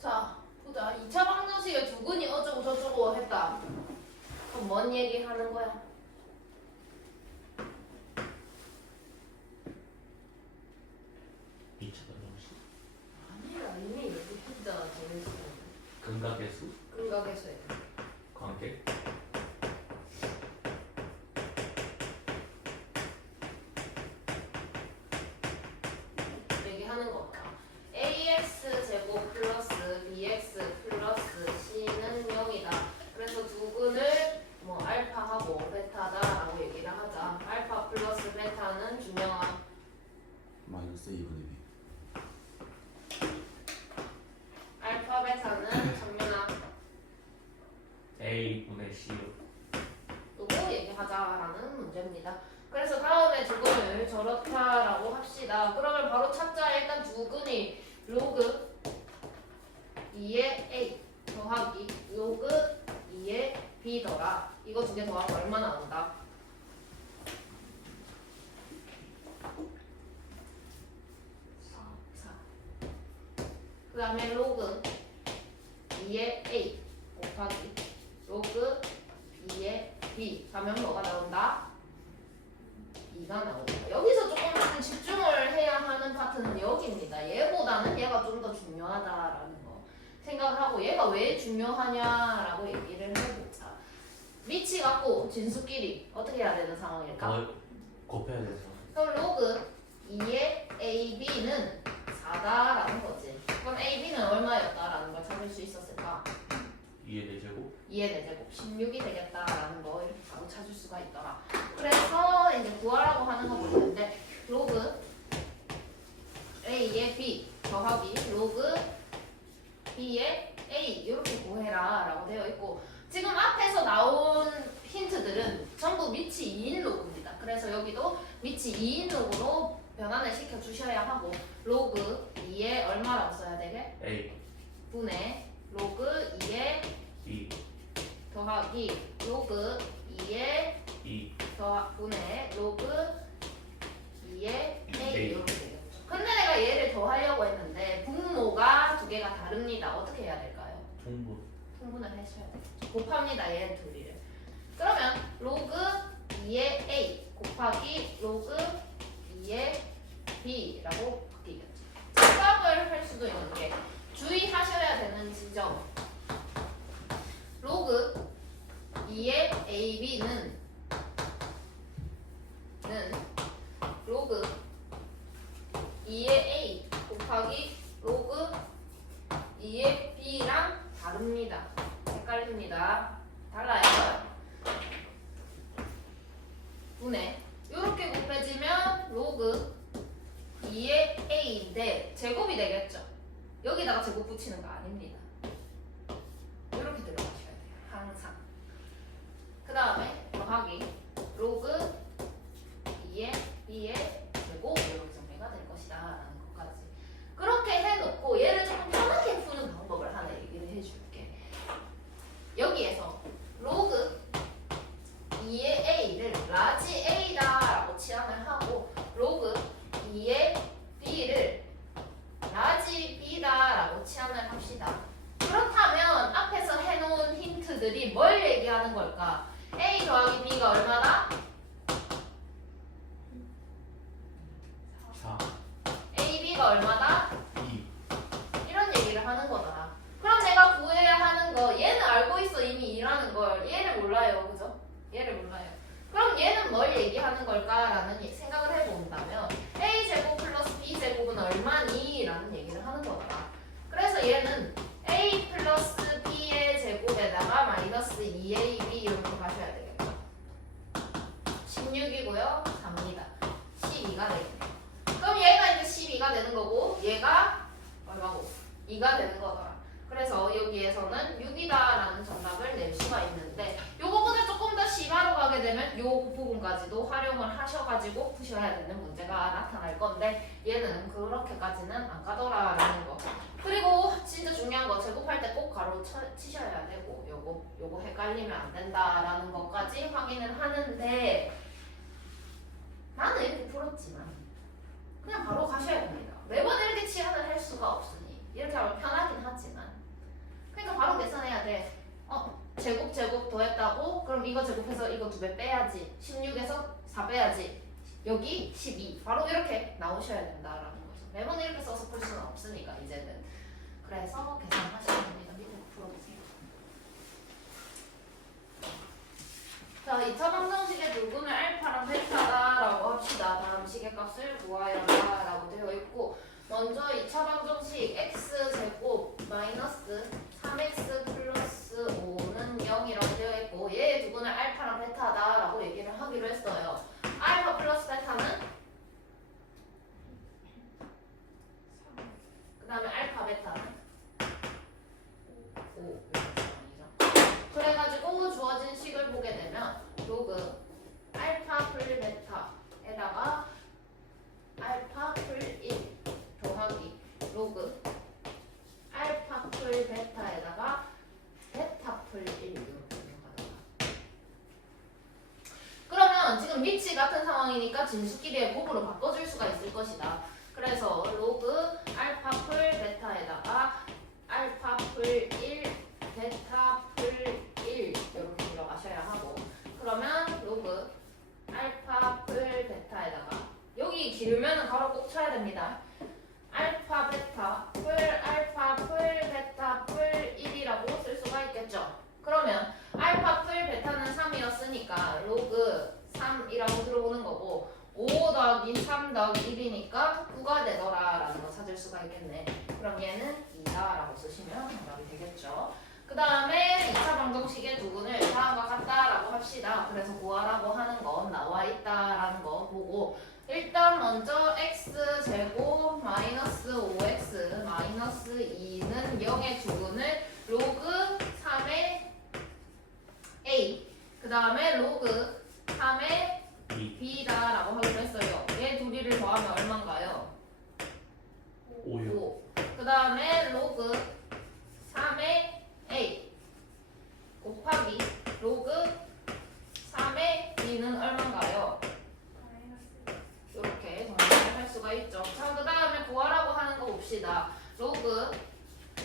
자, 보자. 2차 방정식에 두근이 어쩌고 저쩌고 했다. 그럼 뭔 얘기 하는 거야? 이차 방정식. 아니야, 이미 얘기했잖아, 재밌어. 근각계수. 근각에서의 관계. 얘기하는 거다. ax 제곱 플러스 bx 플러스 c는 0이다. 그래서 두근을 뭐 알파하고 베타다라고 얘기를 하자. 알파 플러스 베타는 중요한 마이너스 2분의 B. 알파 베타는 정면한 A분의 C. 요거 얘기하자라는 문제입니다. 그래서 다음에 두근을 저렇다라고 합시다. 그러면 바로 찾자. 일단 두근이 로그 2의 A 더하기 로그 2의 B더라. 이거 두 개 더하면 얼마 나온다? 4. 그 다음에 로그 2의 A 곱하기 로그 2의 B 하면 뭐가 나온다? 2가 나옵니다. 여기서 조금 집중을 해야 하는 파트는 여기입니다. 얘보다는 얘가 좀 더 중요하다라는 거 생각을 하고 얘가 왜 중요하냐라고 얘기를 해보자. 위치 갖고 진수끼리 어떻게 해야 되는 상황일까? 곱해야 돼서. 그럼 로그 2의 AB는 4다라는 거지. 그럼 AB는 얼마였다라는 걸 찾을 수 있었을까? 2의 4제곱. 2의 4제곱 16이 되겠다라는 거 이렇게 바로 찾을 수가 있더라. 그래서 이제 구하라고 하는 거 보는데 로그 A의 B 더하기 로그 B의 A 이렇게 구해라 라고 되어 있고 지금 앞에서 나온 힌트들은 전부 미치 2인 로그입니다. 그래서 여기도 미치 2인 로그로 변환을 시켜 주셔야 하고 로그 2의 얼마라고 써야 되게? A. 분의 로그 2의 B. 더하기 로그 2의 E. 분의 로그 2의 A A. 이렇게 되겠죠. 근데 내가 얘를 더하려고 했는데 분모가 두 개가 다릅니다. 어떻게 해야 될까요? 통분. 통분을 하셔야 되겠죠. 곱합니다. 얘 둘이를. 그러면 로그 2의 A 곱하기 로그 2의 B라고 바뀌겠죠. 짝각을 할 수도 있는 게 주의하셔야 되는 지점. 로그 2의 AB는 로그 2의 A 곱하기 로그 2의 B랑 다릅니다. 헷갈립니다. 달라요. 분해. 이렇게 곱해지면 로그 2의 A인데 제곱이 되겠죠. 여기다가 제곱 붙이는 거 아닙니다. 이렇게 들어가셔야 돼요. 항상. 그 다음에 더하기 로그 2의 B의 제곱 이렇게 정리가 될 것이다 라는 것까지 그렇게 해놓고 얘를 조금 편하게 푸는 방법을 하나 얘기를 해줄게. 여기에서 로그 2의 A를 라지 A다 라고 치환을 하고 로그 2의 B를 라지 B다 라고 치환을 합시다. 그렇다면 앞에서 해놓은 힌트들이 뭘 얘기하는 걸까? A 더하기 B가 얼마다? 4. AB가 얼마다? 2. 이런 얘기를 하는 거다. 그럼 내가 구해야 하는 거 얘는 알고 있어 이미 2라는 걸. 얘를 몰라요. 그죠? 얘를 몰라요. 그럼 얘는 뭘 얘기하는 걸까라는 생각을 해본다면 A제곱 플러스 B제곱은 얼마니? 라는 얘기를 하는 거다. 그래서 얘는 A 플러스 B의 제곱에다가 마이너스 2AB 이렇게 가셔야 되겠죠. 16이고요. 4입니다. 12가 되겠네요. 그럼 얘가 이제 12가 되는 거고 얘가 얼마고? 2가 되는 거더라. 그래서 여기에서는 6이다라는 정답을 낼 수가 있는데 요거보다 조금 더 심화로 가게 되면 요 부분까지도 활용을 하셔가지고 푸셔야 되는 문제가 나타날 건데 얘는 그렇게까지는 안 가더라라는 거. 그리고 진짜 중요한 거 제곱할 때 꼭 가로 치셔야 되고 요거 헷갈리면 안 된다라는 것까지 확인을 하는데 나는 이렇게 풀었지만 그냥 바로 가셔야 됩니다. 매번 이렇게 치환을 할 수가 없으니 이렇게 하면 편하긴 하지만 2배 빼야지. 16에서 4 빼야지. 여기 12. 바로 이렇게 나오셔야 된다라는 거죠. 매번 이렇게 써서 풀 수는 없으니까 이제는. 그래서 계산하시면 됩니다. 밑에 풀어보세요. 자, 2차 방정식의 두근을 알파랑 베타다라고 합시다. 다음 식의 값을 구하여라라고 되어 있고, 먼저 2차 방정식 x제곱 마이너스 3x 플러스 5는 0이라고 되어 있고, 얘의 두근을 알파랑 베타다라고 얘기를 하기로 했어요. 알파 플러스 베타는 그 다음에 알파 베타는 5 그래가지고 주어진 식을 보게 되면 로그 알파 풀 베타에다가 알파 풀 1 더하기 로그 알파 풀 베타에다가 베타 풀 1 그러면 지금 위치 같은 상황이니까 진수끼리의 곱으로 바꿔줄 수가 있을 것이다. 그래서 로그 알파 풀 베타에다가 알파 풀 1 베타 풀 1 이렇게 들어가셔야 하고, 그러면 로그 알파 풀 베타에다가 여기 길으면 가로 꼭 쳐야 됩니다. 알파 베타 풀 알파 풀 베타 풀 1이라고 쓸 수가 있겠죠. 그러면 알파 풀 베타는 3이었으니까 로그 3이라고 들어오는 거고, 5 더하기 3 더하기 1이니까 9가 되더라 라는 거 찾을 수가 있겠네. 그럼 얘는 2다 라고 쓰시면 정답이 되겠죠. 그 다음에 2차 방정식의 두근을 다음과 같다라고 합시다. 그래서 구하라고 하는 건 나와 있다라는 거 보고, 일단 먼저 x제곱 마이너스 5x 마이너스 2는 0의 두근을 로그 3의 a 그 다음에 로그 3의 b다라고 하기로 했어요. 얘 둘이를 더하면 얼마인가요? 5. 그 다음에 로그 3의 a 곱하기 로그 3의 b는 얼마인가요? 이렇게 정리를 할 수가 있죠. 자, 그 다음에 구하라고 하는 거 봅시다. 로그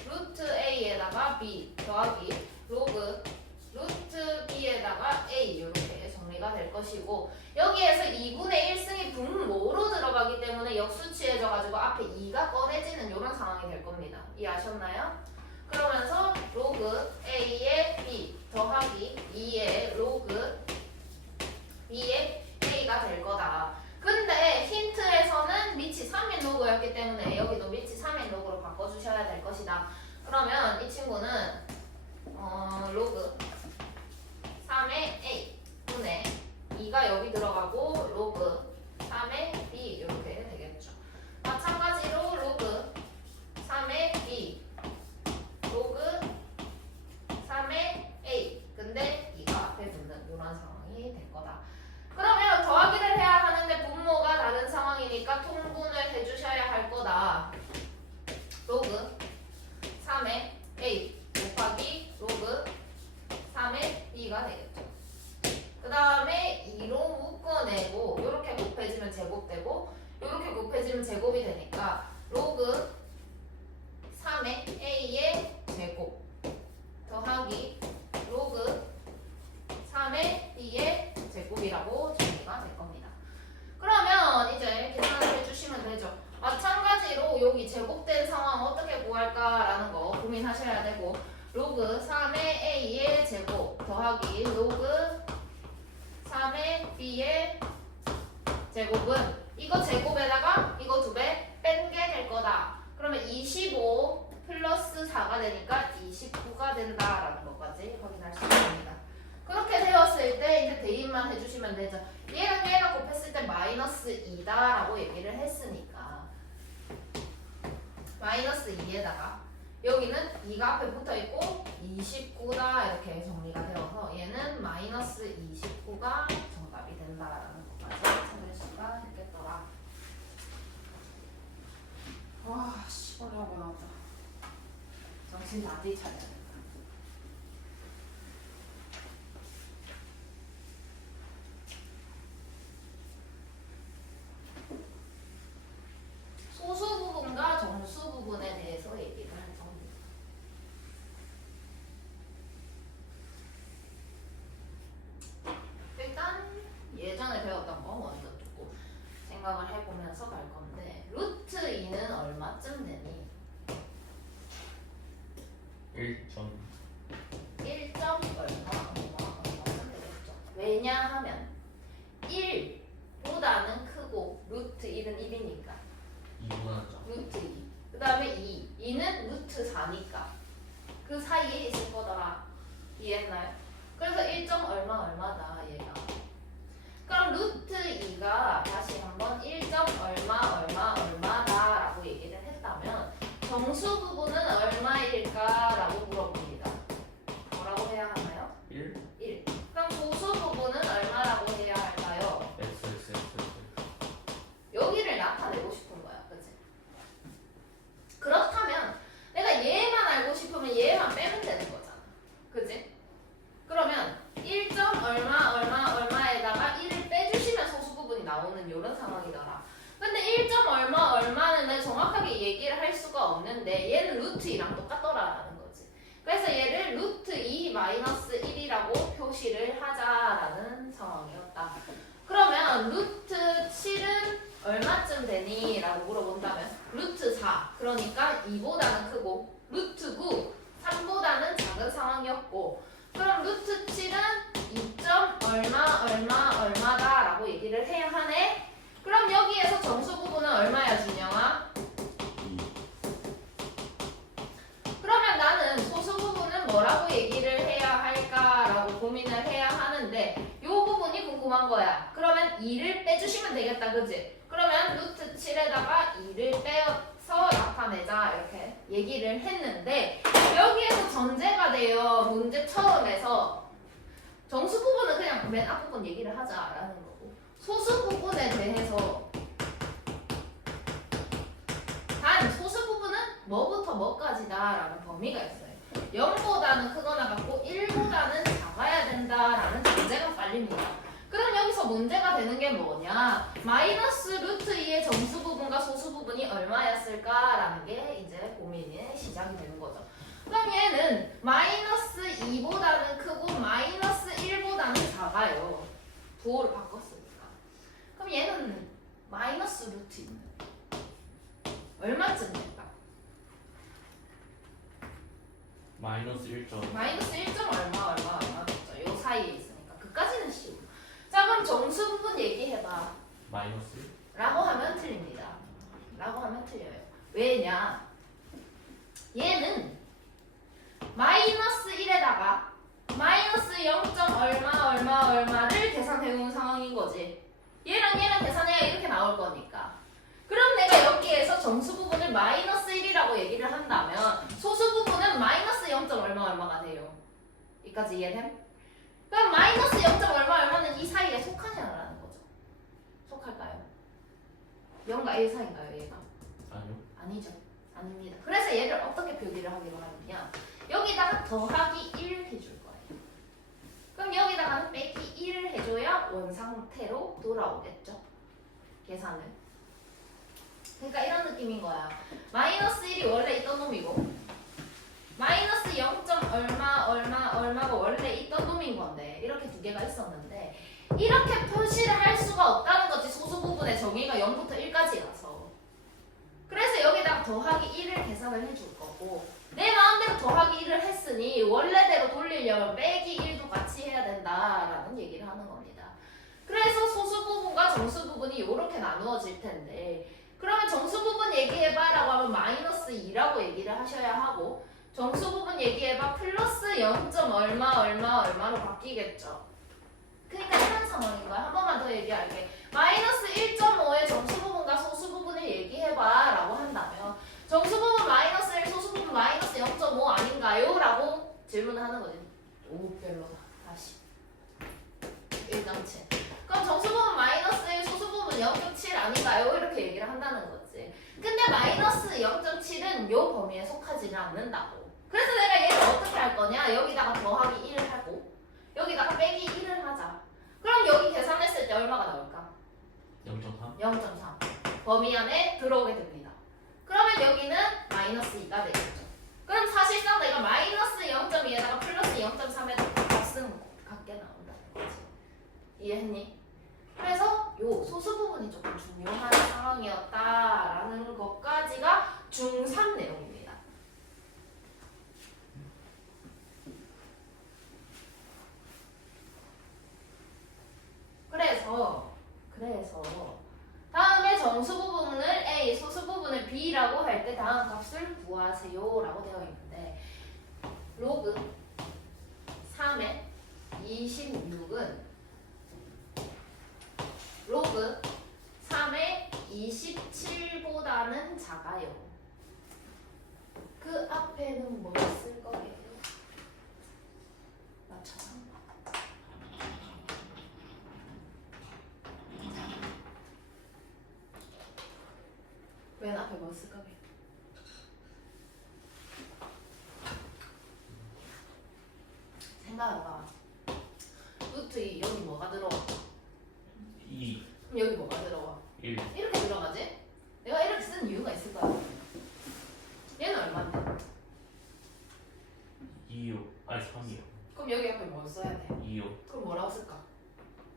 루트 a에다가 b 더하기 로그 루트 b에다가 a 이렇게 정리가 될 것이고, 여기에서 2분의 1승이 분모로 들어가기 때문에 역수치해져가지고 앞에 2가 꺼내지는 이런 상황이 될 겁니다. 이해하셨나요? 그러면서 로그 a의 b 더하기 2의 로그 b의 a가 될 거다. 근데 힌트에서는 밑이 3인 로그였기 때문에 여기도 밑이 3인 로그로 바꿔주셔야 될 것이다. 그러면 이 친구는 로그 3의 a 분의 2가 여기 들어가고 로그 3의 b 이렇게 되겠죠. 마찬가지로 로그 3의 b 로그 3의 a 근데 2가 앞에 붙는 이런 상황이 될 거다. 그러면 더하기를 해야 하는데 분모가 다른 상황이니까 통분을 해주셔야 할 거다. 로그 3의 a 곱하기 로그 3의 b가 되겠죠. 그 다음에 2로 묶어내고 이렇게 곱해지면 제곱되고 이렇게 곱해지면 제곱이 되니까 로그 3의 a의 제곱 더하기 로그 3의 b의 제곱이라고 정리가 될 겁니다. 그러면 이제 계산을 해주시면 되죠. 마찬가지로 여기 제곱된 상황 어떻게 구할까라는 거 고민하셔야 되고, 로그 3의 a의 제곱 더하기 로그 3의 b의 제곱은 이거 제곱에다가 이거 2배 뺀 게 될 거다. 그러면 25 플러스 4가 되니까 29가 된다라는 것까지 확인할 수 있습니다. 그렇게 되었을 때 이제 대입만 해주시면 되죠. 얘랑 얘랑 곱했을 때 마이너스 2다라고 얘기를 했으니까 마이너스 2에다가 여기는 2가 앞에 붙어있고 29다 이렇게 정리가 되어서 얘는 마이너스 29가 정답이 된다라는 것까지 찾을 수가 있겠더라. 와, 어려워 나오다. 정신 다 뒤차려야 된다. 소수 부분과 정수 부분에 대해서 얘기를 할 겁니다. 생각을 해보면서 갈 건데 루트 2는 얼마쯤 되니? 1점 1점 얼마쯤 되겠죠. 왜냐하면 1보다는 크고 루트 1은 1이니까 2보다는 점 루트 2. 그 다음에 2는 루트 4니까 그 사이에 있을 거더라. 이해했나요? 그래서 1점 얼마다 얘가. 그럼 루트 2가 다시 한번 1점 얼마다 라고 얘기를 했다면 정수 부분은 얼마일까라고 물어봅니다. 뭐라고 해야 하나요? 1 1. 그럼 소수 부분은 얼마라고 해야 할까요? x 여기를 나타내고 싶은 거야. 그치? 그렇다면 내가 얘만 알고 싶으면 얘만 빼면 되는 거잖아. 그치? 그러면 1점 얼마에다가 1을 빼주시면 소수 부분이 나오는 이런 상황이더라. 근데 1점 얼마는 내가 정확하게 얘기를 할 수가 없는데 얘는 루트 2랑 똑같더라라는 거지. 그래서 얘를 루트 2 마이너스 1이라고 표시를 하자라는 상황이었다. 그러면 루트 7은 얼마쯤 되니? 라고 물어본다면 루트 4 그러니까 2보다는 크고 루트 9 3보다는 작은 상황이었고 그럼 루트 7은 2점 얼마다 라고 얘기를 해야 하네. 그럼 여기에서 정수 부분은 얼마야 준영아? 2. 그러면 나는 소수 부분은 뭐라고 얘기를 해야 할까라고 고민을 해야 하는데 이 부분이 궁금한 거야. 그러면 2를 빼주시면 되겠다. 그지? 그러면 루트 7에다가 2를 빼서 나타내자 이렇게 얘기를 했는데 여기에서 전제가 돼요. 문제 처음에서 정수 부분은 그냥 맨 앞부분 얘기를 하자라는 거고 소수 부분에 대해서 단 소수 부분은 뭐부터 뭐까지다라는 범위가 있어요. 0보다는 크거나 같고 1보다는 작아야 된다라는 전제가 깔립니다. 그럼 여기서 문제가 되는 게 뭐냐? 마이너스 루트 2의 정수 부분과 소수 부분이 얼마였을까라는 게 이제 고민의 시작이 되는 거죠. 그럼 얘는 마이너스 2보다는 크고 마이너스 1보다는 작아요. 부호를 바꿨으니까. 그럼 얘는 마이너스 루트 2는 얼마쯤 될까? 마이너스 1점 마이너스 1점 얼마겠죠? 요 사이에 있으니까 그까지는 쉬워. 자 그럼 정수 부분 얘기해봐 마이너스 라고 하면 틀립니다. 라고 하면 틀려요. 왜냐? 얘는 마이너스 1에다가 마이너스 0점 얼마를 계산해놓은 상황인 거지. 얘랑 계산해야 이렇게 나올 거니까. 그럼 내가 여기에서 정수 부분을 마이너스 1이라고 얘기를 한다면 소수 부분은 마이너스 0점 얼마가 돼요. 여기까지 이해됨? 그럼 마이너스 0점 얼마는 이 사이에 속하냐라는 거죠. 속할까요? 0과 1 사이인가요 얘가? 아니요 아니죠. 아닙니다. 그래서 얘를 어떻게 표기를 하기로 하느냐. 여기다가 더하기 1 해줄 거예요. 그럼 여기다가는 빼기 1을 해줘야 원상태로 돌아오겠죠. 계산을. 그러니까 이런 느낌인 거야. 마이너스 1이 원래 있던 놈이고 마이너스 0점 얼마가 원래 있던 놈인 건데 이렇게 두 개가 있었는데 이렇게 표시를 할 수가 없다는 거지. 소수 부분의 정의가 0부터 1까지라서. 그래서 여기다가 더하기 1을 계산을 해줄 거고 내 마음대로 더하기 1을 했으니 원래대로 돌리려면 빼기 1도 같이 해야 된다라는 얘기를 하는 겁니다. 그래서 소수 부분과 정수 부분이 이렇게 나누어질 텐데 그러면 정수 부분 얘기해봐 라고 하면 마이너스 2라고 얘기를 하셔야 하고 정수 부분 얘기해봐 플러스 0점 얼마로 바뀌겠죠. 그러니까 이런 상황인 거야. 한 번만 더 얘기할게. 마이너스 1.5의 정수 부분과 소수 부분을 얘기해봐 라고 한다면 정수 부분 마이너스 1, 소수 부분 마이너스 0.5 아닌가요? 라고 질문을 하는 거지. 오 별로다. 다시 1.7. 그럼 정수 부분 마이너스 1, 소수 부분 0.7 아닌가요? 이렇게 얘기를 한다는 거지. 근데 마이너스 0.7은 요 범위에 속하지는 않는다고. 그래서 내가 얘를 어떻게 할 거냐? 여기다가 더하기 1을 하고 여기다가 빼기 1을 하자. 그럼 여기 계산했을 때 얼마가 나올까? 0.3 0.3 범위 안에 들어오게 됩니다. 그러면 여기는 마이너스 2가 되겠죠. 그럼 사실상 내가 마이너스 0.2에다가 플러스 0.3에다가 값은 같게 나온다는 거지. 이해했니? 그래서 요 소수 부분이 조금 중요한 앞에 뭐 쓸까? 생각해봐. 루트 2 여기 뭐가 들어와? 2 그럼 여기 뭐가 들어와? 1 이렇게 들어가지? 내가 이렇게 쓴 이유가 있을 거야. 얘는 얼마인데? 2요 아니 3이요 그럼 여기 앞에 뭘 써야 돼? 2요 그럼 뭐라고 쓸까?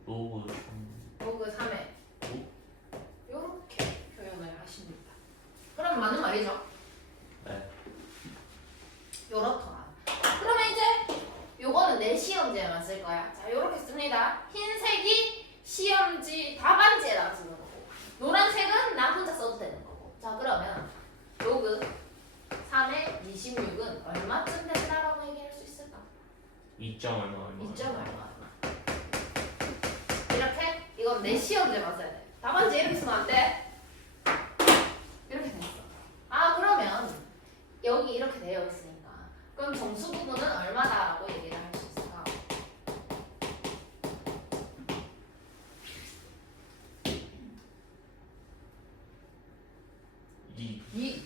로그 3 로그 3에 오? 요렇게 표현을 하십니다. 그럼 맞는 말이죠? 네 요렇더라. 그러면 이제 요거는 내 시험지에만 쓸 거야. 자, 요렇게 씁니다. 흰색이 시험지 답안지에다 쓰는 거고, 노란색은 나 혼자 써도 되는 거고. 자, 그러면 로그 3의 26은 얼마쯤 된다라고 얘기할 수 있을까? 2점 얼마 2점 얼마. 이렇게 이건 내 시험지에만 써야 돼. 답안지 이렇게 쓰면 안 돼. 이렇게 돼 있어. 아, 그러면 여기 이렇게 되어 있으니까 그럼 정수 부분은 얼마다라고 얘기를 할 수 있을까? 이 2.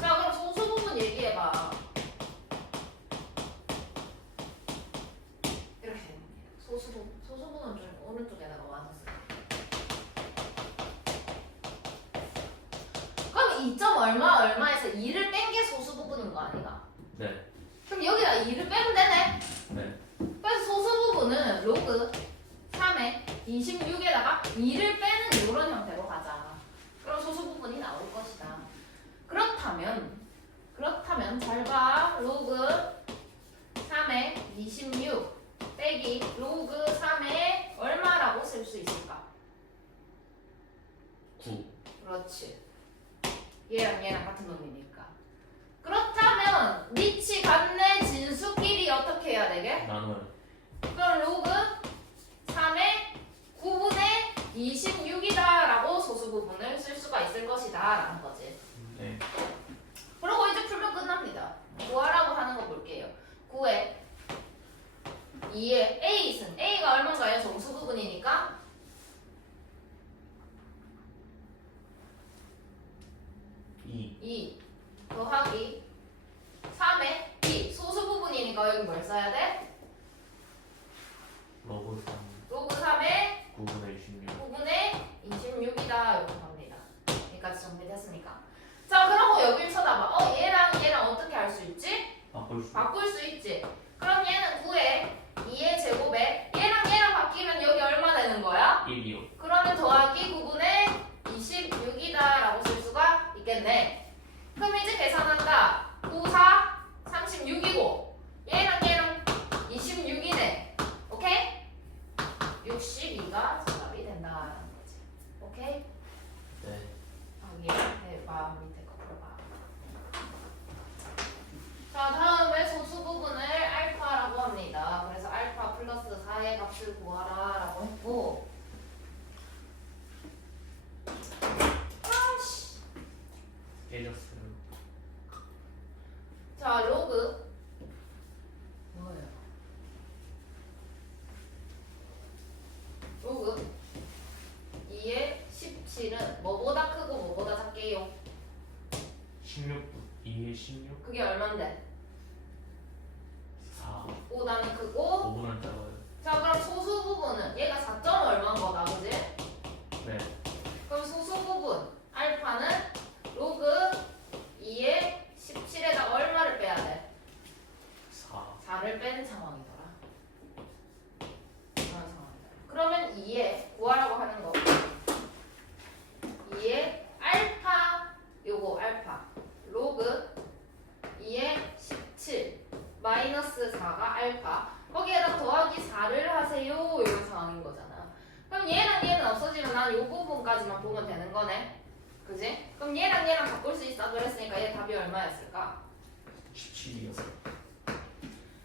자, 그럼 소수 부분 얘기해봐. 이렇게 되는 거예요. 소수 부분 좀 오른쪽에다가 와서 쓸게요. 그럼 2점 얼마에서 2를 뺀 게 소수 부분인 거 아니가? 네 그럼 여기다 2를 빼면 되네. 네 그래서 소수 부분은 로그 3의 26에다가 2를 빼는 이런 형태로 가자. 그럼 소수 부분이 나올 것이다. 그렇다면 잘 봐. 로그 3의 26 빼기 로그 3의 얼마라고 쓸 수 있을까? 9 그렇지. 얘랑 같은 놈이니까. 그렇다면 니치 간네 진수끼리 어떻게 해야 되게? 나눠요 그럼 로그 3의 9분의 26이다라고 소수 부분을 쓸 수가 있을 것이다라는 거지. 네 그리고 이제 풀면 끝납니다. 구하라고 하는 거 볼게요. 9에 2에 A승. A가 얼마인가요? 정수 부분이니까 2 더하기 3에 B. 소수 부분이니까 여기 뭘 써야 돼? 로그 3 로그 3의 9분의 26 9분의 26이다 이렇게 갑니다. 여기까지 정리됐습니까? 자, 그러고 여길 쳐다봐. 얘랑 어떻게 할 수 있지? 바꿀 수 있지. 그럼 얘는 9에 2의 제곱에 얘랑 바뀌면 여기 얼마 되는 거야? 1이요 그러면 더하기 9분의 26이다라고 쓸 수가 있겠네. 그럼 이제 계산한다. 9, 4, 36이고 얘랑 26이네. 오케이? 62가 정답이 된다는 거지. 오케이? 네 여기 해봐. 밑에 거 풀어봐. 자, 다음에 소수 부분을 알파라고 합니다. 그래서 알파 플러스 4의 값을 구하라 라고 했고, 아씨. 깨졌어요 자, 로그 뭐예요? 로그 2의 17은 뭐보다 크고 뭐보다 작게요? 16분 2에 16 그게 얼만데? 4 보다는 크고. 5분은 작아요 자, 그럼 소수 부분은 얘가 4점 얼마인 거다, 그지? 네 그럼 소수 부분 알파는 로그 2의 17에다 얼마를 빼야 돼? 4를 뺀 상황이더라. 그런 상황이다. 그러면 2의 구하라고 하는 거 2의 알파, 요거 알파 로그 2의 17 마이너스 4가 알파, 거기에다 더하기 4를 하세요 이런 상황인 거잖아. 그럼 얘는 없어지면 난 요 부분까지만 보면 되는 거네. 그지? 그럼 얘랑 바꿀 수 있어. 그랬으니까 얘 답이 얼마였을까? 17이요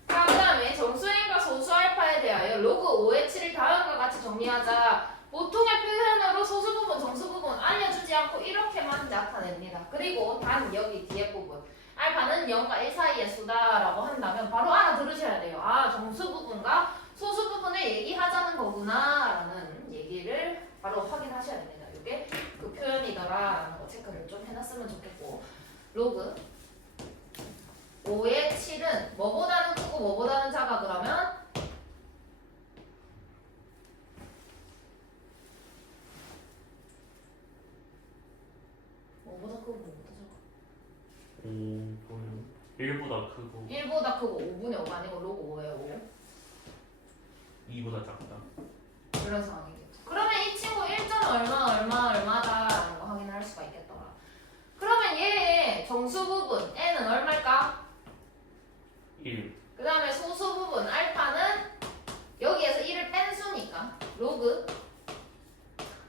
자, 그 다음에 정수행과 소수 알파에 대하여 로그 5의 7을 다음과 같이 정리하자. 보통의 표현으로 소수 부분, 정수 부분 알려주지 않고 이렇게만 나타냅니다. 그리고 단 여기 뒤에 부분 알파는 0과 1 사이의 수다라고 한다면 바로 알아들으셔야 돼요. 아, 정수 부분과 소수 부분을 얘기하자는 거구나 라는 얘기를 바로 확인하셔야 됩니다. 이게 그 표현이더라라는 거 체크를 좀 해놨으면 좋겠고 로그 5의 7은 뭐보다는 크고 뭐보다는 작아 그러면 뭐보다 크고 뭐보다 작아? 5분 1보다 크고 1보다 크고 5분의 5가 아니고 로그 5의 5 2보다 작다. 이런 상황이겠죠. 그러면 이 친구 1점 얼마다라는 거 확인을 할 수가 있겠더라. 그러면 얘의 정수 부분 n은 얼마일까? 1. 그 다음에 소수 부분 알파는 여기에서 1을 뺀 수니까 로그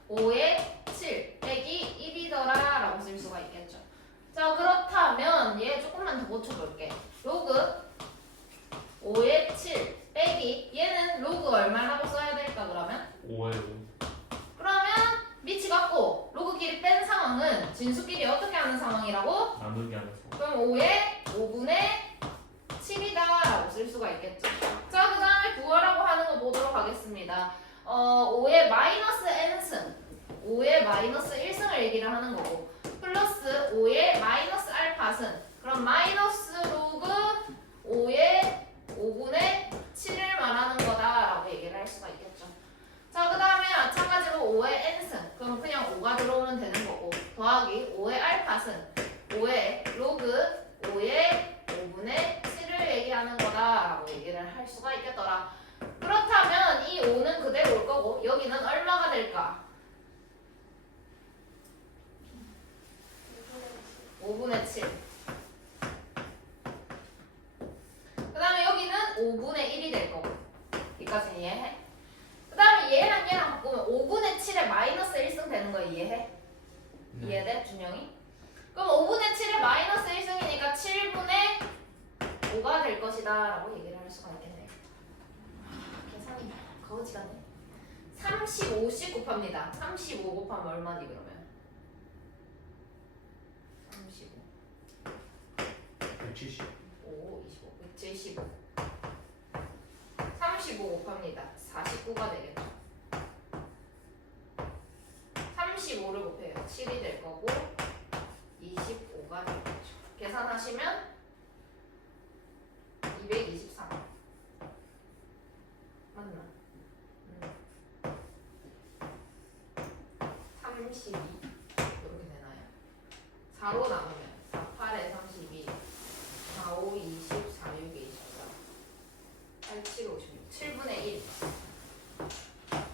5의 7 빼기 1이더라 라고 쓸 수가 있겠죠. 자 그렇다면 얘 조금만 더 고쳐볼게. 로그 5의 7 빼기 얘는 로그 얼마라고 써야 될까 그러면? 5에 5. 그러면 밑이 같고 로그끼리 뺀 상황은 진수끼리 어떻게 하는 상황이라고? 나누기 하면서. 그럼 5의 5분의 7이다 라고 쓸 수가 있겠죠. 자 그 다음에 구하라고 하는 거 보도록 하겠습니다. 5의 마이너스 n승 5의 마이너스 1승을 얘기를 하는 거고 플러스 5의 마이너스 알파승 그럼 마이너스 로그 5의 5분의 7을 말하는 거다라고 얘기를 할 수가 있겠죠. 자 그 다음에 마찬가지로 5의 n승 그럼 그냥 5가 들어오면 되는 거고 더하기 5의 알파승 5의 로그 5의 5분의 7을 얘기하는 거다라고 얘기를 할 수가 있겠더라. 그렇다면 이 5는 그대로 올 거고 여기는 얼마가 될까? 5분의 7. 그 다음에 여기는 5분의 1이 될 거고 여기까지 이해해? 그 다음에 얘랑 바꾸면 5분의 7에 마이너스 1승 되는 거 이해해? 네. 이해돼? 준영이? 그럼 5분의 7에 마이너스 1승이니까 7분의 5가 될 것이다 라고 얘기를 할 수가 있겠네. 계산이 거지가네. 35씩 곱합니다. 35 곱하면 얼마니 그러면? 35 170. 5, 25, 175 35 곱합니다. 49가 되겠죠. 35를 곱해요. 7이 될 거고 25가 되겠죠. 계산하시면 223 맞나? 32 이렇게 되나요? 4로 나누면 4, 8에 32 4, 5, 20, 4, 6, 24 8, 7, 56 7분의 1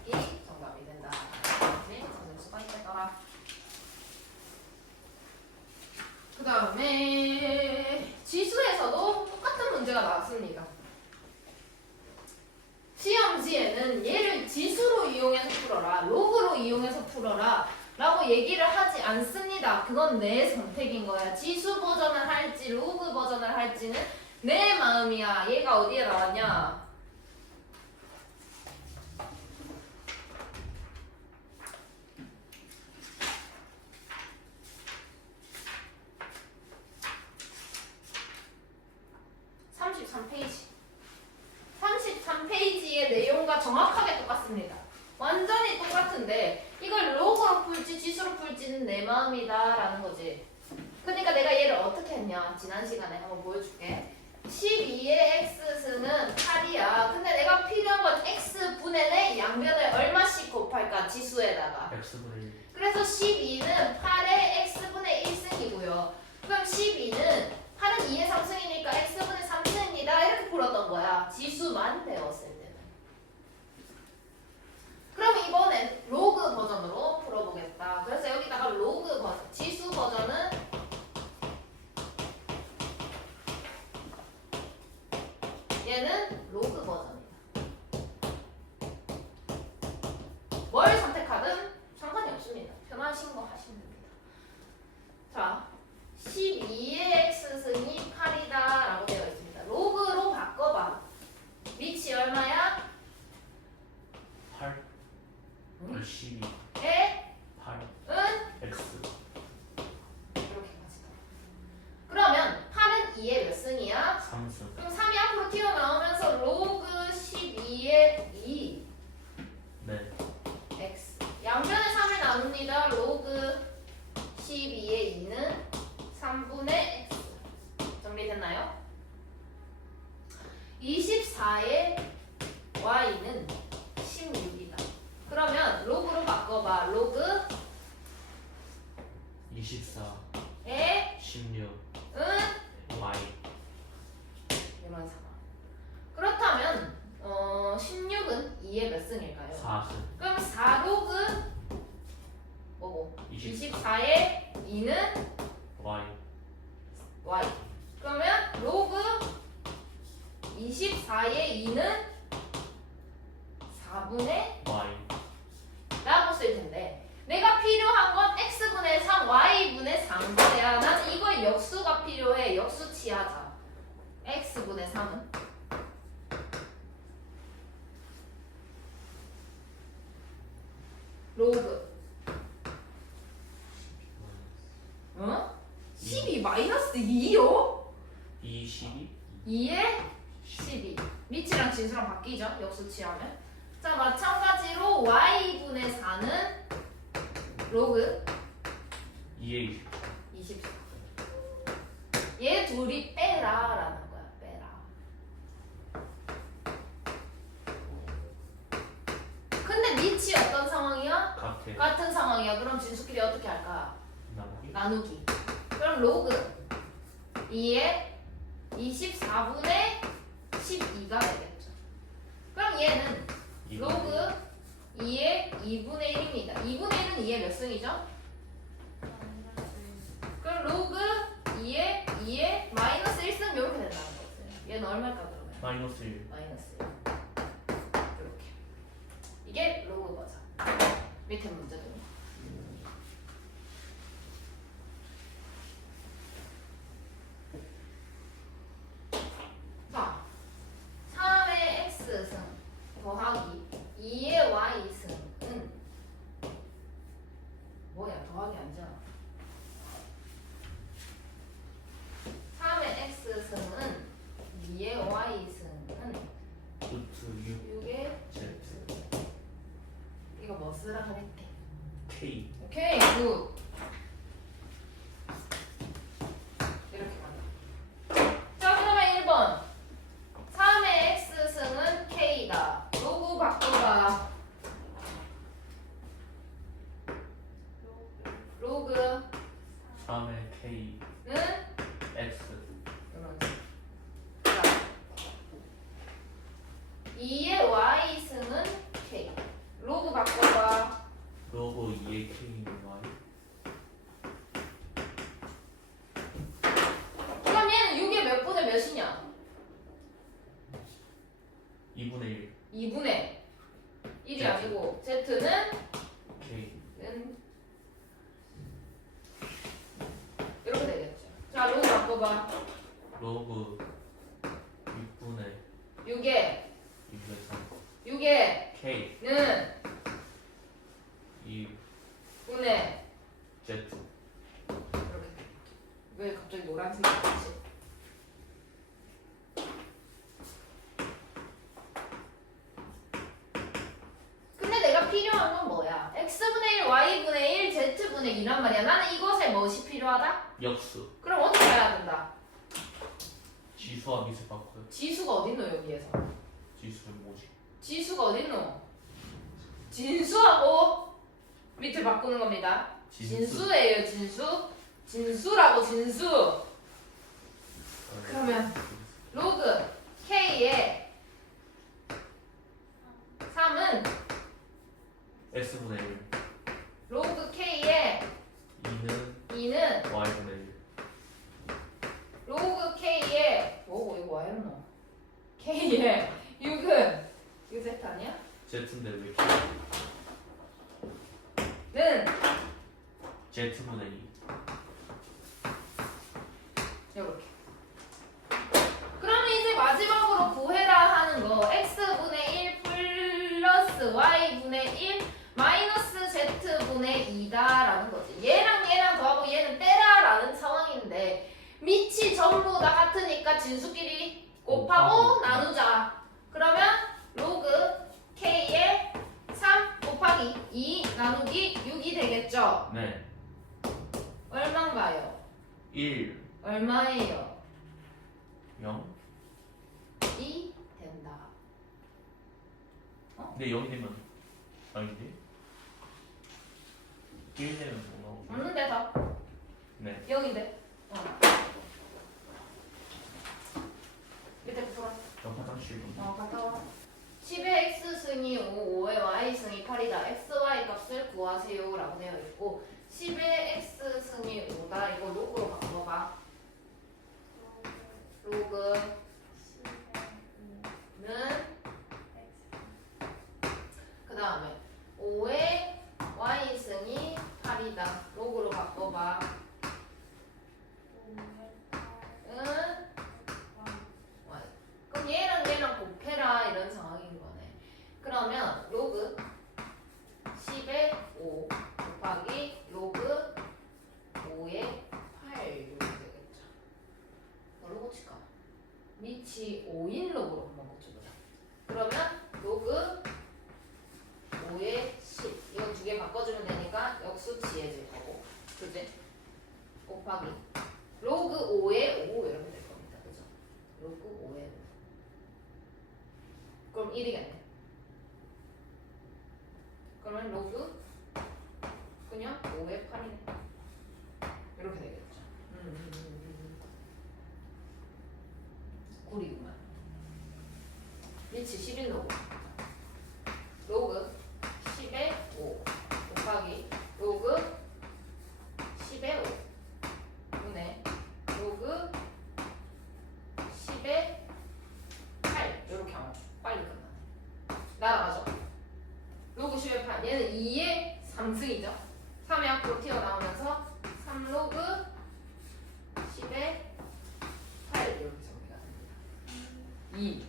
이 정답이 된다. 네, 찾을 수가 있겠더라. 그 다음에 지수에서도 똑같은 문제가 나왔습니다. 시험지에는 얘를 지수로 이용해서 풀어라, 로그로 이용해서 풀어라 라고 얘기를 하지 않습니다. 그건 내 선택인 거야. 지수 버전을 할지 로그 버전을 할지는 내 마음이야. 얘가 어디에 나왔냐? 페이지 33페이지의 내용과 정확하게 똑같습니다. 완전히 똑같은데 이걸 로그로 풀지 지수로 풀지는 내 마음이다 라는 거지. 그러니까 내가 얘를 어떻게 했냐 지난 시간에 한번 보여줄게. 12의 x승은 8이야. 근데 내가 필요한 건 x분의 내 양변을 얼마씩 곱할까 지수에다가. x분의 1. 그래서 12는 8의 x분의 1승이고요. 그럼 12는 8은 2의 3승이니까 x분의 3승입니다. 이렇게 풀었던 거야. 지수만 배웠을 때는. 그럼 이번엔 로그 버전으로 풀어보겠다. 그래서 여기다가 로그 버전, 지수 버전은 얘는 로그 버전이다. 뭘 선택하든 상관이 없습니다. 편하신 거 하시면 됩니다. 자, 12의 x승이 8이다 라고 되어 있습니다. 로그로 바꿔봐. 밑이 얼마야? 8. 12. 에? 8. 은? x. 이렇게 가지다. 그러면 8은 2의 몇 승이야? 3승. 그럼 3이 앞으로 튀어나오면서 로그 12의 2 네. x 양변 12의 2는 3분의 x. 정리됐나요? 24의 y는 16이다. 그러면 로그로 바꿔봐. 로그 24 의 16 y 이런 상황. 그렇다면 16은 2의 몇 승일까요? 4승 그럼 4로그 뭐고? 24 24의 2는 y y. 그러면 로그 24의 2는 4분의 y 라고 쓸 텐데 내가 필요한 건 x분의 3, y분의 3분의야. 나는 이거의 역수가 필요해. 역수 취하자. x분의 3은 로그 12 마이너스 2요? 22 2에 12 밑이랑 진수랑 바뀌죠? 역수 취하면. 자 마찬가지로 y분의 4는 로그 2에 24. 얘 둘이 빼라라는 거야. 빼라. 근데 밑이 어떤 상황이야? 같아 같은 상황이야. 그럼 진수끼리 어떻게 할까? 나누기 나누기. 그럼 로그 2에 24분의 12가 되겠죠. 그럼 얘는 로그 2의 2분의 1입니다. 2분의 1은 2의 몇 승이죠? 그럼 로그 2의 마이너스 1승 이렇게 된다는 거지. 얘는 얼마일까 그러면? 마이너스 1 마이너스 1. 이렇게. 이게 로그 버전. 밑에 문제도. 자, 3의 x승 더하기 2의 y승은 뭐야? 더하기 아니잖아. 3의 x승은 2의 y승은 루트 6 6의 z 이거 뭐 쓰라 그랬대? k 오케이 굿. 이렇게 간다. 자 그러면 1번 3의 x승은 k다. 로그 바꿔봐. 로그 3의 k 는 x 이런 식으로. 자, 2의 y승은 k. 로그 바꿔봐. 로그 2의 k는 y 그럼 얘는 6의 몇 분의 몇이냐? 2분의 1 2분의 1이 아니고 z는 k 이렇게 되겠죠. 자 로그 바꿔봐. 로그 6분의 6의 2분의 3 6의 k 는 2 분의 z 이렇게. 왜 갑자기 노란색이 됐지? 근데 내가 필요한 건 뭐야? x분의 1, y분의 1, z분의 2란 말이야. 나는 이것에 무엇이 필요하다? 역수 그럼 어떻게 해야 된다? 지수와 밑을 바꿔요 지수가 어딨노 여기에서? 지수는 뭐지? 지수가 어딨노? 진수하고 밑을 바꾸는 겁니다. 진수예요 진수. 진수라고 진수. 그러면 로그 k의 3은 x분의 1 로그 k의 2는 2는 y분의 1 로그 k의 뭐고 이거 와였노? k의 6은 이거 Z 아니야? z인데 왜 는 z분의 2 이렇게. 그러면 이제 마지막으로 구해라 하는 거 x분의 1 플러스 y분의 1 마이너스 z분의 2다라는 거지. 얘랑 더하고 얘는 빼라라는 상황인데 밑이 전부 다 같으니까 진수끼리 곱하고 나누자. 그러면 로그 k의 3 곱하기 2 나누기 6이 되겠죠. 네 얼마인가요? 1 얼마예요? 0 2 된다. 근데 0이 되면 아닌데? 1 되면 뭐 나오죠? 맞는데 다 네 0인데. 밑에 풀어. 저 화장실 좀 갔다 와. 10의 x승이 5, 5의 y승이 8이다. xy 값을 구하세요 라고 되어 있고 10의 x승이 5다. 이거 로그로 바꿔봐. 로그는 그 다음에 5의 y승이 8이다. 로그로 바꿔봐. y. 그럼 얘랑 곱해라 이런 상황인 거네. 그러면 로그 10의 5 곱하기 로그 5의 8 이렇게 되겠죠. 뭘로 고칠까? 밑이 5인 로그로 한번 고쳐보자. 그러면 로그 5의 10 이거 두 개 바꿔주면 되니까 역수지해질 거고, 그지? 곱하기 로그 5의 5 이렇게 될 겁니다. 그죠? 로그 5의 5 그럼 1이겠네. 그러면 로그 그냥 5의 8이네. 이렇게 되겠죠. 꿀이구만. 밑이 11로그 로그 10의 5 곱하기 로그 10의 5 분의 로그 10의 8 이렇게 하면 빨리 끝나네. 날아가죠. 로그 10의 8 얘는 2의 3승이죠. 3의 앞으로 튀어나오면서 3로그 10의 8 이렇게 정리가 됩니다. 2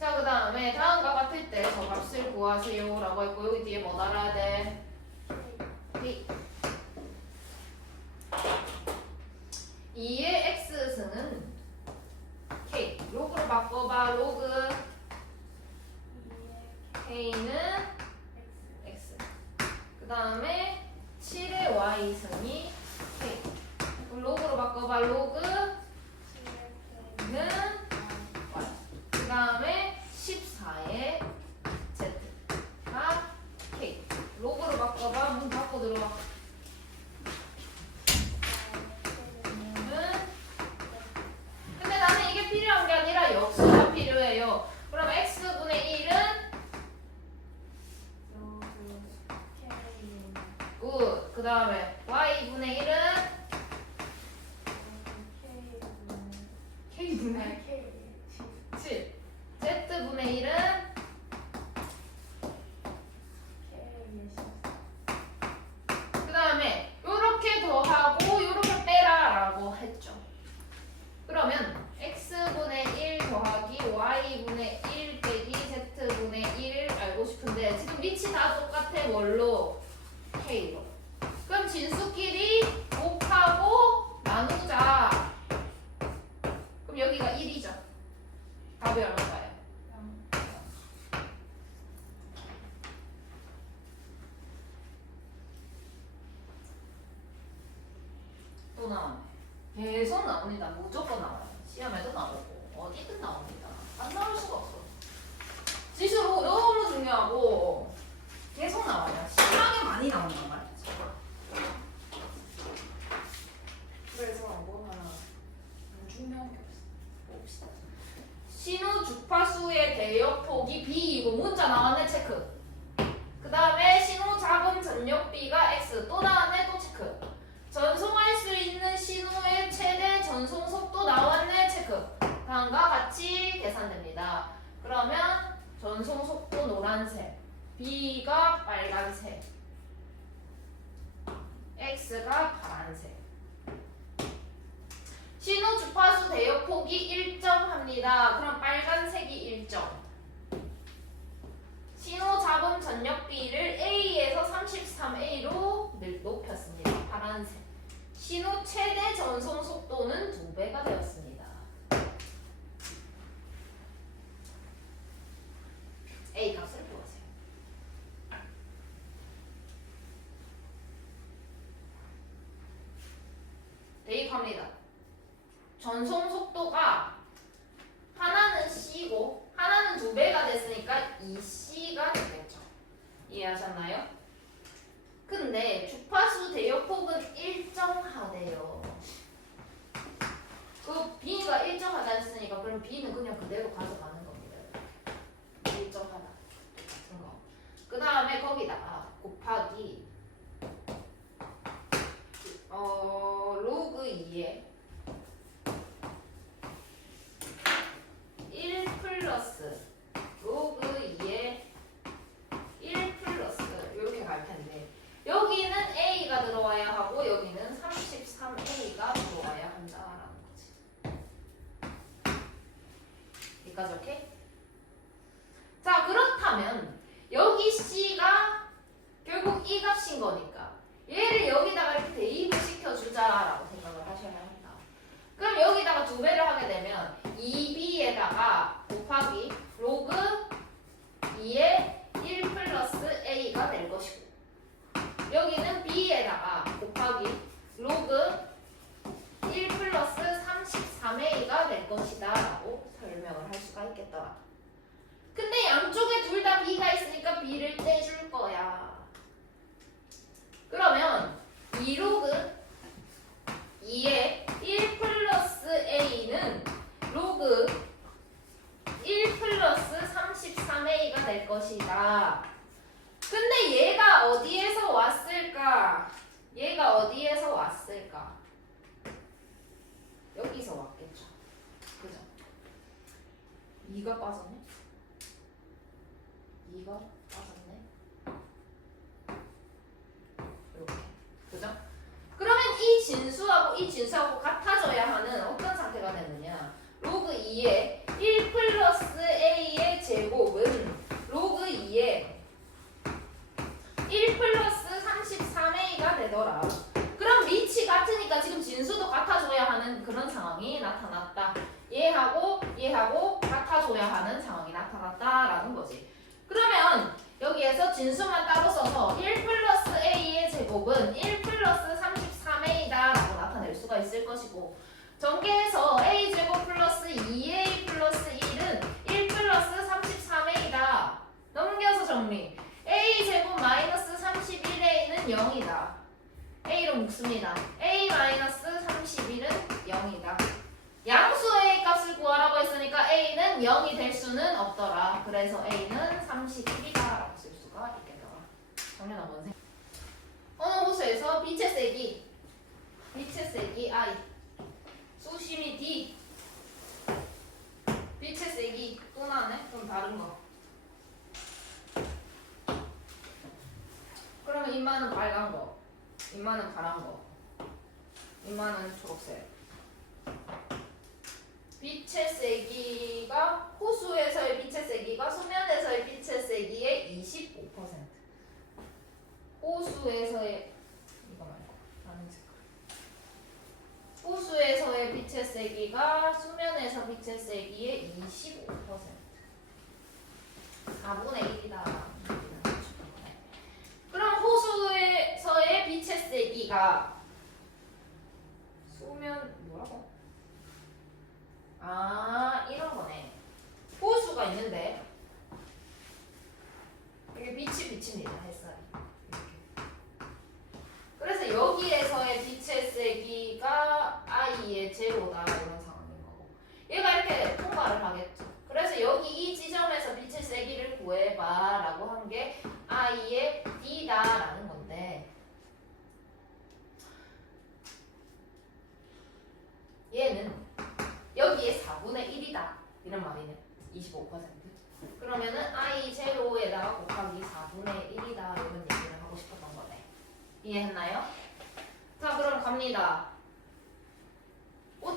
자, 그 다음에 다음과 같을 때 저 값을 구하세요 라고 했고 여기 뒤에 뭐 달아야 돼? P 2의 x승은 K 로그로 바꿔봐. 로그 K는 X 그 다음에 7의 Y승이 K 그럼 로그로 바꿔봐. 로그는 Y 그 다음에 14의 Z가 K 로그로 바꿔봐. 문 닫고 들어와. 근데 나는 이게 필요한 게 아니라 역수가 필요해요. 그럼 x분의 1은 굿. 그 다음에 y분의 1은 k분의 7. z분의 1은 그 다음에 요렇게 더하고 요렇게 빼라 라고 했죠. 그러면 x분의 1 더하기 y분의 1 빼기 z분의 1을 알고 싶은데 지금 밑이 다 똑같아. 뭘로? k로. 그럼 진수끼리 곱하고 나누자. 그럼 여기가 1이죠. 답이 얼마인가요? 또 나오네. 계속 나옵니다. 무조건 나와요. 시험에도 나오고 어디든 나옵니다. 안 나올 수가 없어. 지수로 너무 중요하고 계속 나와요. 심하게 많이 나온단 말이죠. 그래서 뭐 하나 중요한 게 없어. 봅시다. 신호 주파수의 대역폭이 B 이고 문자 나왔네. 체크. 그 다음에 신호 잡음 전역비가 X 또 나왔네. 또 체크. 전송할 수 있는 신호의 최대 전송 속도 나왔네. 체크. 다음과 같이 계산됩니다. 그러면 전송 속도 노란색, B가 빨간색, X가 파란색. 신호 주파수 대역폭이 1점합니다. 그럼 빨간색이 1점. 신호 잡음 전역비를 A에서 33A로 높였습니다. 파란색. 신호 최대 전송 속도는 2배가 되었습니다. A 값을 구하세요. 대입합니다. 전송 속도가 하나는 C고 하나는 2배가 됐으니까 2C가 되겠죠. 이해하셨나요? 근데 주파수 대역폭은 일정하대요. 그 B가 일정하다 했으니까 그럼 B는 그냥 그대로 가져가는 겁니다. 일정하다 같은 거. 그 다음에 거기다가 곱하기 로그 2에 1 플러스 로그 2에 1 플러스 이렇게 갈 텐데 여기는 A가 들어와야 하고 여기는 33A가 들어와야 한다라는 거지. 여기까지 오케이? 자, 그렇다면 여기 C가 결국 이 값인 거니까 얘를 여기다가 이렇게 대입을 시켜주자라고 생각을 하셔야 합니다. 그럼 여기다가 2배를 하게 되면 2B에다가 곱하기 로그 2에 1 플러스 A가 될 것이고 여기는 B에다가 곱하기 로그 1 플러스 33A가 될 것이다 라고 설명을 할 수가 있겠더라. 근데 양쪽에 둘 다 B가 있으니까 B를 떼줄 거야. 그러면 2로그 2에 1 플러스 A는 로그 1 플러스 33A가 될 것이다. 근데 얘가 어디에서 왔을까? 얘가 어디에서 왔을까? 여기서 왔겠죠. 그죠? 2가 빠졌네? 2가 빠졌네? 이렇게. 그죠? 그러면 이 진수하고 이 진수하고 같아져야 하는 어떤 상태가 되느냐? 로그 2의 1 플러스 A의 제곱은 로그 2의 1 플러스 33A가 되더라. 그럼 밑이 같으니까 지금 진수도 같아줘야 하는 그런 상황이 나타났다. 얘하고 같아줘야 하는 상황이 나타났다라는 거지. 그러면 여기에서 진수만 따로 써서 1 플러스 A의 제곱은 1 플러스 33A다 라고 나타낼 수가 있을 것이고 전개해서 A제곱 플러스 2A 플러스 1은 1 플러스 33A다. 넘겨서 정리. A제곱 마이너스 31A는 0이다. A로 묶습니다. A 마이너스 31은 0이다. 양수의 값을 구하라고 했으니까 A는 0이 될 수는 없더라. 그래서 A는 31이다 라고 쓸 수가 있겠더라. 당연한 뭔 어느 호수에서 빛의 세기 I, 수심이 D, 빛의 세기 또 나네? 좀 다른 거. 그러면 인마는 빨간 거, 인마는 파란 거, 인마는 초록색. 빛의 세기가 호수에서의 빛의 세기가 수면에서의 빛의 세기의 25%. 호수에서의 이거 말고 다른 색깔. 호수에서의 빛의 세기가 수면에서 빛의 세기의 25%. 4분의 1이다. 그럼 호수에서의 빛의 세기가 수면 뭐라고? 이런 거네. 호수가 있는데 이게 빛입니다. 햇살이. 그래서 여기에서의 빛의 세기가 I의 제로다 이런 상황인 거고 얘가 이렇게 통과를 하겠죠. 그래서 여기 이 지점에서 빛의 세기를 구해봐 라고 한 게 I의 D다 라는 건데 얘는 여기에 4분의 1이다 이런 말이네. 25%. 그러면은 I 제로에다가 곱하기 4분의 1이다 이런 얘기를 하고 싶었던 거네. 이해했나요? 자, 그럼 갑니다.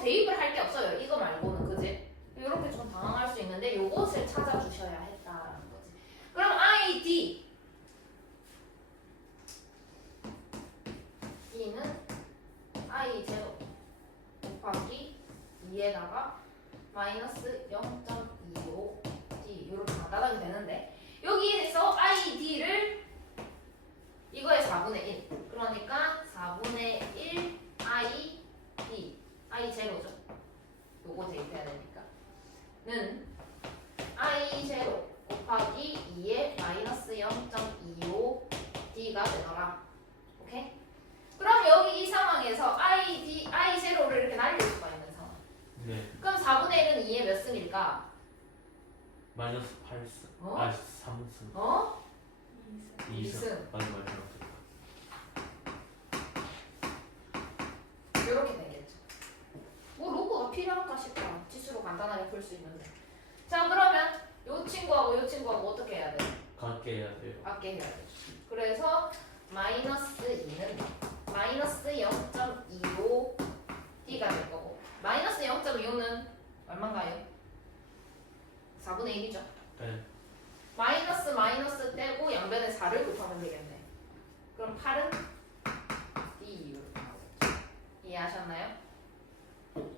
대입을 할 게 없어요. 이거 말고는, 그지? 이렇게 좀 당황할 수 있는데 요것을 찾아주셔야 했다라는 거지. 그럼 I, D. D는 I 제로 곱하기 2에다가 마이너스 0.25 D 이렇게 간단하게 되는데 여기에서 I, D를 이거의 4분의 1 그러니까 4분의 1 I, D 마이너스 8승. 어? 아 3승. 어? 2승. 맞아 맞아. 이렇게 되겠죠. 뭐 로그가 필요한가 싶다. 지수로 간단하게 풀 수 있는데. 자 그러면 요 친구하고 요 친구하고 어떻게 해야 돼? 같게 해야 돼요. 같게 해야 돼. 그래서 마이너스 2는 마이너스 0.25D가 될 거고 마이너스 0.25는 얼마인가요? 4분의 1이죠. 네. 마이너스 마이너스 떼고 양변에 4를 곱하면 되겠네. 그럼 8은 DU. 이해하셨나요?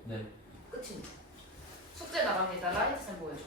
네. 끝입니다. 숙제 나갑니다. 라이트 쌤 보여줘.